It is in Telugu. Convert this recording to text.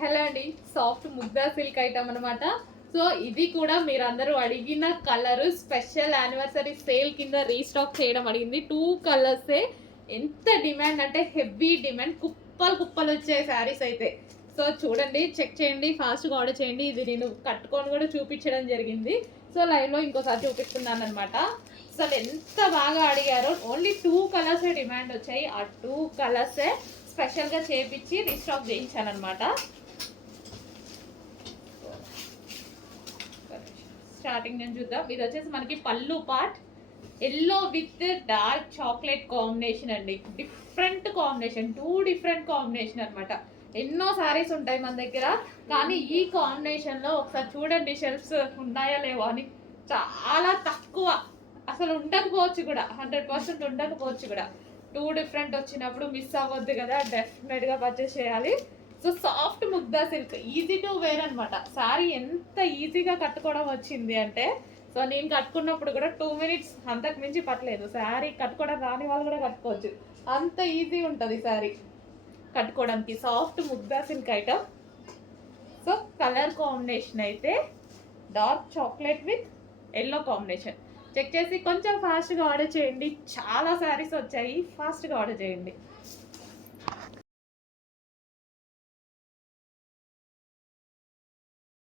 హలో అండి. సాఫ్ట్ ముగ్దా సిల్క్ ఐటమ్ అనమాట సో ఇది కూడా మీరందరూ అడిగిన కలర్ స్పెషల్ యానివర్సరీ సేల్ కింద రీస్టాక్ చేయడం అడిగింది. టూ కలర్సే. ఎంత డిమాండ్ అంటే హెవీ డిమాండ్. కుప్పలు కుప్పలు వచ్చే శారీస్ అయితే. సో చూడండి చెక్ చేయండి ఫాస్ట్గా ఆర్డర్ చేయండి. ఇది నేను కట్టుకొని కూడా చూపించడం జరిగింది. సో లైవ్లో ఇంకోసారి చూపిస్తున్నాను అనమాట అసలు ఎంత బాగా అడిగారో. ఓన్లీ టూ కలర్సే డిమాండ్ వచ్చాయి. ఆ టూ కలర్సే స్పెషల్గా చేపించి రీస్టాక్ చేయించాను అనమాట స్టార్టింగ్ నేను చూద్దాం. ఇది వచ్చేసి మనకి పళ్ళు part yellow with dark chocolate combination అండి. Different combination two different combination అనమాట ఎన్నో సారీస్ ఉంటాయి మన దగ్గర. కానీ ఈ కాంబినేషన్లో ఒకసారి చూడండి షెల్ఫ్స్ ఉన్నాయా లేవో అని. చాలా తక్కువ. అసలు ఉండకపోవచ్చు కూడా. హండ్రెడ్ పర్సెంట్ ఉండకపోవచ్చు కూడా. టూ డిఫరెంట్ వచ్చినప్పుడు మిస్ అవ్వద్దు కదా. డెఫినెట్గా పర్చేస్ చేయాలి. So soft Mugdha silk easy to wear అనమాట సారీ ఎంత ఈజీగా కట్టుకోవడం వచ్చింది అంటే సో నేను కట్టుకున్నప్పుడు కూడా టూ మినిట్స్ అంతకు మించి పట్టలేదు. శారీ కట్టుకోవడం రాని వాళ్ళు కూడా కట్టుకోవచ్చు. అంత ఈజీ ఉంటుంది శారీ కట్టుకోవడానికి soft Mugdha silk item so colour combination అయితే dark chocolate with yellow combination check చేసి కొంచెం ఫాస్ట్గా ఆర్డర్ చేయండి. చాలా శారీస్ వచ్చాయి. ఫాస్ట్గా ఆర్డర్ చేయండి.